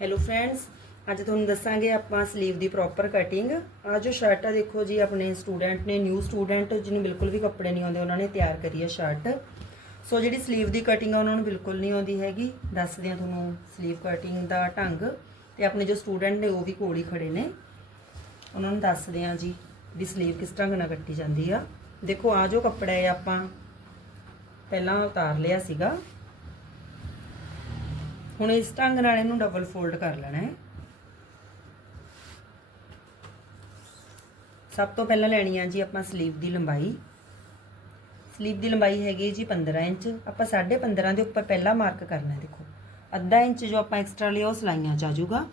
Hello friends ਅੱਜ ਤੁਹਾਨੂੰ ਦੱਸਾਂਗੇ ਆਪਾਂ ਸਲੀਵ ਦੀ ਪ੍ਰੋਪਰ ਕਟਿੰਗ ਆ ਜੋ ਸ਼ਰਟ ਆ, ਦੇਖੋ ਜੀ, ਆਪਣੇ ਸਟੂਡੈਂਟ ਨੇ ਨਿਊ ਸਟੂਡੈਂਟ ਜਿਹਨੂੰ ਬਿਲਕੁਲ ਵੀ ਕੱਪੜੇ ਨਹੀਂ ਆਉਂਦੇ, ਉਹਨਾਂ ਨੇ ਤਿਆਰ ਕਰੀ ਹੈ ਸ਼ਰਟ ਸੋ ਜਿਹੜੀ ਸਲੀਵ ਦੀ ਕਟਿੰਗ ਆ, ਉਹਨਾਂ ਨੂੰ ਬਿਲਕੁਲ ਨਹੀਂ ਆਉਂਦੀ ਹੈਗੀ। ਦੱਸਦੇ ਆ ਤੁਹਾਨੂੰ ਸਲੀਵ ਕਟਿੰਗ ਦਾ ਢੰਗ। ਤੇ ਆਪਣੇ ਜੋ ਸਟੂਡੈਂਟ ਨੇ, ਉਹ ਵੀ ਕੋਲ ਹੀ ਖੜੇ ਨੇ। ਉਹਨਾਂ ਨੂੰ ਦੱਸਦੇ ਆ ਜੀ ਵੀ ਸਲੀਵ ਕਿਸ ਢੰਗ ਨਾਲ ਕੱਟੀ ਜਾਂਦੀ ਆ। ਦੇਖੋ ਆ ਜੋ ਕੱਪੜਾ ਹੈ, ਆਪਾਂ ਪਹਿਲਾਂ ਉਤਾਰ ਲਿਆ ਸੀਗਾ। ਹੁਣ ਇਸ ਢੰਗ ਨਾਲ ਇਹਨੂੰ ਡਬਲ ਫੋਲਡ ਕਰ ਲੈਣਾ ਹੈ। ਸਭ ਤੋਂ ਪਹਿਲਾਂ ਲੈਣੀ ਆ ਜੀ ਆਪਾਂ ਸਲੀਵ ਦੀ ਲੰਬਾਈ। ਸਲੀਵ ਦੀ ਲੰਬਾਈ ਹੈਗੀ ਹੈ ਜੀ 15 ਇੰਚ। ਆਪਾਂ 15.5 ਦੇ ਉੱਪਰ ਪਹਿਲਾਂ ਮਾਰਕ ਕਰਨਾ ਹੈ, ਦੇਖੋ। ਅੱਧਾ ਇੰਚ ਜੋ ਆਪਾਂ ਐਕਸਟਰਾ ਲਿਆ ਉਹ ਸਲਾਈਆਂ ਚ ਆ ਜਾਊਗਾ।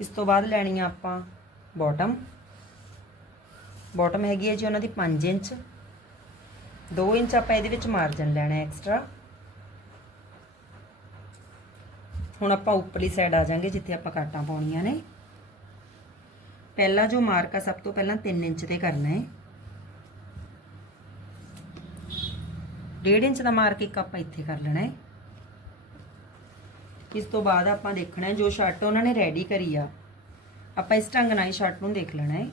ਇਸ ਤੋਂ ਬਾਅਦ ਲੈਣੀ ਆ ਆਪਾਂ ਬਾਟਮ ਬਾਟਮ ਹੈਗੀ ਹੈ ਜੀ ਉਹਨਾਂ ਦੀ 5 ਇੰਚ। 2 ਇੰਚ ਆਪਾਂ ਇਹਦੇ ਵਿੱਚ ਮਾਰਜਨ ਲੈਣਾ ਐਕਸਟਰਾ ਹੁਣ ਆਪਾਂ ਉੱਪਰਲੀ ਸਾਈਡ ਆ ਜਾਾਂਗੇ ਜਿੱਥੇ ਆਪਾਂ ਕਾਟਾਂ ਪਾਉਣੀਆਂ ਨੇ। ਪਹਿਲਾ ਜੋ ਮਾਰਕ ਆ ਸਭ ਤੋਂ ਪਹਿਲਾਂ 3 ਇੰਚ ਤੇ ਕਰਨਾ ਹੈ 1.5 ਇੰਚ ਦਾ ਮਾਰਕ ਇੱਕ ਆਪਾਂ ਇੱਥੇ ਕਰ ਲੈਣਾ ਹੈ ਇਸ ਤੋਂ ਬਾਅਦ ਆਪਾਂ ਦੇਖਣਾ ਜੋ ਸ਼ਰਟ ਉਹਨਾਂ ਨੇ ਰੈਡੀ ਕਰੀ ਆ, ਆਪਾਂ ਇਸ ਢੰਗ ਨਾਲ ਹੀ ਸ਼ਰਟ ਨੂੰ ਦੇਖ ਲੈਣਾ ਹੈ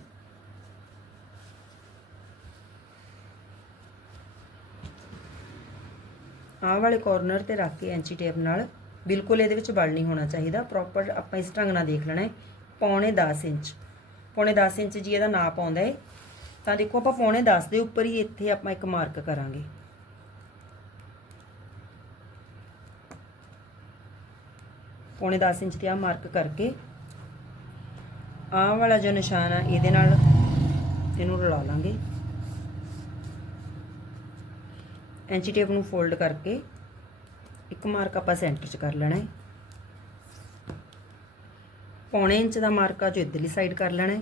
ਆਹ ਵਾਲੇ ਕਾਰਨਰ ਤੇ ਰੱਖ ਕੇ ਐਂਚੀ ਟੇਪ ਨਾਲ। ਬਿਲਕੁਲ ਇਹਦੇ ਵਿੱਚ ਬਲ ਨਹੀਂ ਹੋਣਾ ਚਾਹੀਦਾ ਪ੍ਰੋਪਰ ਆਪਾਂ ਇਸ ਢੰਗ ਨਾਲ ਦੇਖ ਲੈਣਾ ਹੈ, ਪੌਣੇ 10 ਇੰਚ। ਪੌਣੇ 10 ਇੰਚ ਜੀ ਇਹਦਾ ਨਾਪ ਆਉਂਦਾ ਹੈ। ਤਾਂ ਦੇਖੋ ਆਪਾਂ ਪੌਣੇ 10 ਦੇ ਉੱਪਰ ਹੀ ਇੱਥੇ ਆਪਾਂ ਇੱਕ ਮਾਰਕ ਕਰਾਂਗੇ। ਪੌਣੇ 10 ਇੰਚ ਤੇ ਆ ਮਾਰਕ ਕਰਕੇ ਆਹ ਵਾਲਾ ਜੋ ਨਿਸ਼ਾਨ ਆ, ਇਹਦੇ ਨਾਲ ਇਹਨੂੰ ਰਲਾ ਲਾਂਗੇ। ਐਂਚੀ ਟੇਪ ਨੂੰ ਫੋਲਡ ਕਰਕੇ ਇੱਕ ਮਾਰਕ ਆਪਾਂ ਸੈਂਟਰ 'ਚ ਕਰ ਲੈਣਾ ਹੈ। ਪੌਣੇ ਇੰਚ ਦਾ ਮਾਰਕ ਆ ਜੋ ਇਧਰਲੀ ਸਾਈਡ ਕਰ ਲੈਣਾ ਹੈ।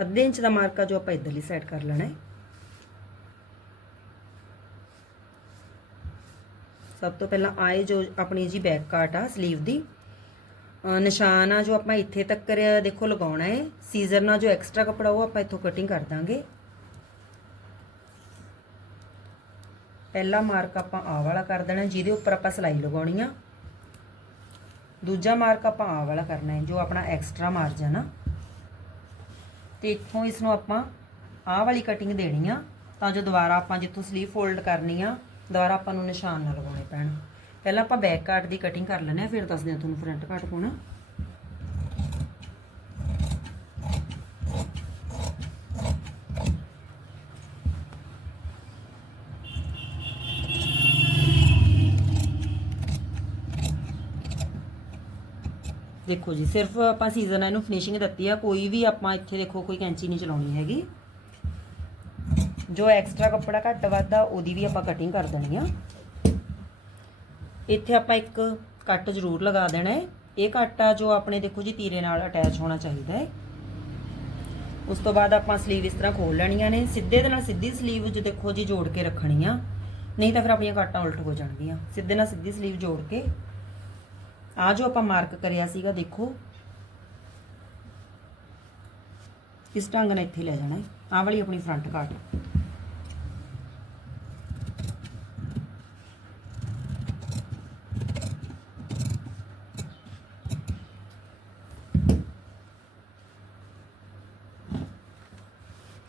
ਅੱਧੇ ਇੰਚ ਦਾ ਮਾਰਕ ਆ ਜੋ ਆਪਾਂ ਇਧਰਲੀ ਸਾਈਡ ਕਰ ਲੈਣਾ ਹੈ। ਸਭ ਤੋਂ ਪਹਿਲਾਂ ਆਏ ਜੋ ਆਪਣੀ ਜੀ ਬੈਕ ਕਾਟ ਆ ਸਲੀਵ ਦੀ ਨਿਸ਼ਾਨ ਆ ਜੋ ਆਪਾਂ ਇੱਥੇ ਤੱਕ ਦੇਖੋ ਲਗਾਉਣਾ ਹੈ। ਸੀਜ਼ਰ ਨਾਲ ਜੋ ਐਕਸਟਰਾ ਕਪੜਾ ਉਹ ਆਪਾਂ ਇੱਥੋਂ ਕਟਿੰਗ ਕਰ ਦਾਂਗੇ। ਪਹਿਲਾ ਮਾਰਕ ਆਪਾਂ ਆ ਵਾਲਾ ਕਰ ਦੇਣਾ, ਜਿਹਦੇ ਉੱਪਰ ਆਪਾਂ ਸਲਾਈ ਲਗਾਉਣੀ ਆ। ਦੂਜਾ ਮਾਰਕ ਆਪਾਂ ਆ ਵਾਲਾ ਕਰਨਾ ਹੈ, ਜੋ ਆਪਣਾ ਐਕਸਟਰਾ ਮਾਰਜਨ ਆ ਤੇ ਇੱਥੋਂ ਇਸ ਨੂੰ ਆਪਾਂ ਆਹ ਵਾਲੀ ਕਟਿੰਗ ਦੇਣੀ ਆ, ਤਾਂ ਜੋ ਦੁਬਾਰਾ ਆਪਾਂ ਜਿੱਥੋਂ ਸਲੀਵ ਫੋਲਡ ਕਰਨੀ ਆ, ਦੁਬਾਰਾ ਆਪਾਂ ਨੂੰ ਨਿਸ਼ਾਨ ਨਾ ਲਗਾਉਣੇ ਪੈਣ। ਪਹਿਲਾਂ ਆਪਾਂ ਬੈਕ ਕਾਟ ਦੀ ਕਟਿੰਗ ਕਰ ਲੈਣੇ ਆ, ਫਿਰ ਦੱਸਦੇ ਆ ਤੁਹਾਨੂੰ ਫਰੰਟ ਕਾਟ ਪਾਉਣਾ। ਦੇਖੋ ਜੀ, ਸਿਰਫ ਆਪਾਂ ਸੀਜ਼ਨ ਇਹਨੂੰ ਫਿਨਿਸ਼ਿੰਗ ਦਿੱਤੀ ਆ, ਕੋਈ ਵੀ ਆਪਾਂ ਇੱਥੇ ਦੇਖੋ, ਕੋਈ ਕੈਂਚੀ ਨਹੀਂ ਚਲਾਉਣੀ ਹੈਗੀ। ਜੋ ਐਕਸਟਰਾ ਕੱਪੜਾ ਘੱਟ ਵੱਧਦਾ ਉਹਦੀ ਵੀ ਆਪਾਂ ਕਟਿੰਗ ਕਰ ਦੇਣੀ ਆ। ਇੱਥੇ ਆਪਾਂ ਇੱਕ ਕੱਟ ਜ਼ਰੂਰ ਲਗਾ ਦੇਣਾ ਹੈ। ਇਹ ਕੱਟ ਆ ਜੋ ਆਪਣੇ ਦੇਖੋ ਜੀ, ਤੀਰੇ ਨਾਲ ਅਟੈਚ ਹੋਣਾ ਚਾਹੀਦਾ ਹੈ। ਉਸ ਤੋਂ ਬਾਅਦ ਆਪਾਂ ਸਲੀਵ ਇਸ ਤਰ੍ਹਾਂ ਖੋਲ ਲੈਣੀਆਂ ਨੇ। ਸਿੱਧੇ ਦੇ ਨਾਲ ਸਿੱਧੀ ਸਲੀਵ ਜੋ ਦੇਖੋ ਜੀ, ਜੋੜ ਕੇ ਰੱਖਣੀ ਆ। ਨਹੀਂ ਤਾਂ ਫਿਰ ਆਪਣੀਆਂ ਕਾਟਾਂ ਉਲਟ ਹੋ ਜਾਣਗੀਆਂ। ਸਿੱਧੇ ਨਾਲ ਸਿੱਧੀ ਸਲੀਵ ਜੋੜ ਕੇ ਆ ਜੋ ਆਪਾਂ ਮਾਰਕ ਕਰਿਆ ਸੀਗਾ, ਦੇਖੋ। ਇਸ ਢੰਗ ਨਾਲ ਇੱਥੇ ਲੈ ਜਾਣਾ ਹੈ। ਵਾਲੀ ਆਪਣੀ ਫਰੰਟ ਕਾਟ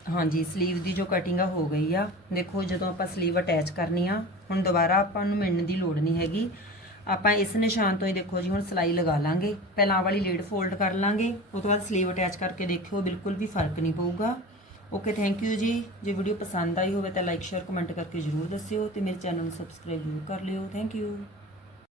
ਹਾਂਜੀ ਸਲੀਵ ਦੀ ਜੋ ਕਟਿੰਗ ਆ, ਹੋ ਗਈ ਆ। ਦੇਖੋ, ਜਦੋਂ ਆਪਾਂ ਸਲੀਵ ਅਟੈਚ ਕਰਨੀ ਆ, ਹੁਣ ਦੁਬਾਰਾ ਆਪਾਂ ਨੂੰ ਮਿਣਨ ਦੀ ਲੋੜ ਨਹੀਂ ਹੈਗੀ। ਆਪਾਂ ਇਸ ਨਿਸ਼ਾਨ ਤੋਂ ਹੀ ਦੇਖੋ ਜੀ, ਹੁਣ ਸਲਾਈ ਲਗਾ ਲਾਂਗੇ। ਪਹਿਲਾਂ ਵਾਲੀ ਲੇਡ ਫੋਲਡ ਕਰ ਲਾਂਗੇ। ਉਸ ਤੋਂ ਬਾਅਦ ਸਲੀਵ ਅਟੈਚ ਕਰਕੇ ਦੇਖਿਓ ਬਿਲਕੁਲ ਵੀ ਫ਼ਰਕ ਨਹੀਂ ਪਊਗਾ। ਓਕੇ ਥੈਂਕ ਯੂ ਜੀ। ਜੇ ਵੀਡੀਓ ਪਸੰਦ ਆਈ ਹੋਵੇ ਤਾਂ ਲਾਈਕ ਸ਼ੇਅਰ ਕਮੈਂਟ ਕਰਕੇ ਜਰੂਰ ਦੱਸਿਓ ਤੇ ਮੇਰੇ ਚੈਨਲ ਨੂੰ ਸਬਸਕ੍ਰਾਈਬ ਜ਼ਰੂਰ ਕਰ ਲਿਓ। Thank you